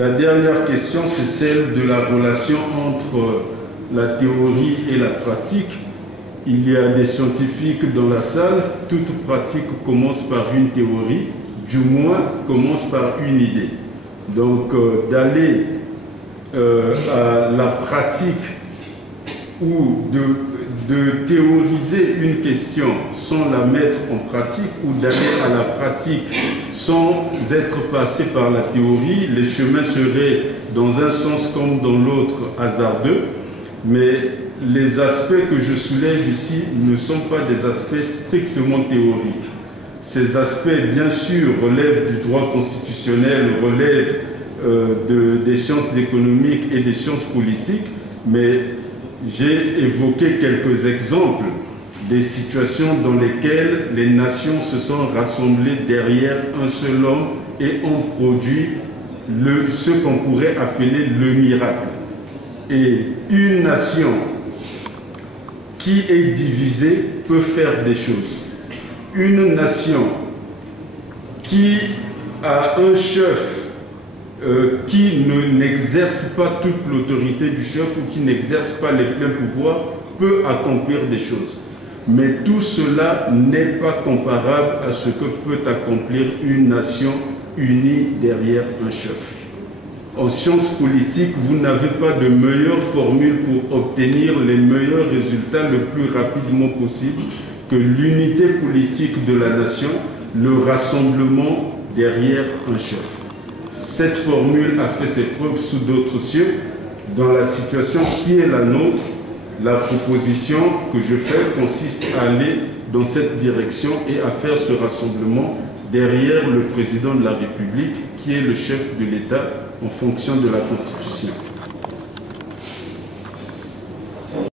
La dernière question, c'est celle de la relation entre la théorie et la pratique. Il y a des scientifiques dans la salle. Toute pratique commence par une théorie, du moins commence par une idée. Donc d'aller à la pratique ou de théoriser une question sans la mettre en pratique ou d'aller à la pratique sans être passé par la théorie, les chemins seraient dans un sens comme dans l'autre hasardeux. Mais les aspects que je soulève ici ne sont pas des aspects strictement théoriques. Ces aspects, bien sûr, relèvent du droit constitutionnel, relèvent des sciences économiques et des sciences politiques, mais j'ai évoqué quelques exemples des situations dans lesquelles les nations se sont rassemblées derrière un seul homme et ont produit ce qu'on pourrait appeler le miracle. Et une nation qui est divisée peut faire des choses. Une nation qui a un chef qui n'exerce pas toute l'autorité du chef ou qui n'exerce pas les pleins pouvoirs peut accomplir des choses. Mais tout cela n'est pas comparable à ce que peut accomplir une nation unie derrière un chef. En sciences politiques, vous n'avez pas de meilleure formule pour obtenir les meilleurs résultats le plus rapidement possible que l'unité politique de la nation, le rassemblement derrière un chef. Cette formule a fait ses preuves sous d'autres cieux. Dans la situation qui est la nôtre, la proposition que je fais consiste à aller dans cette direction et à faire ce rassemblement derrière le président de la République qui est le chef de l'État en fonction de la Constitution.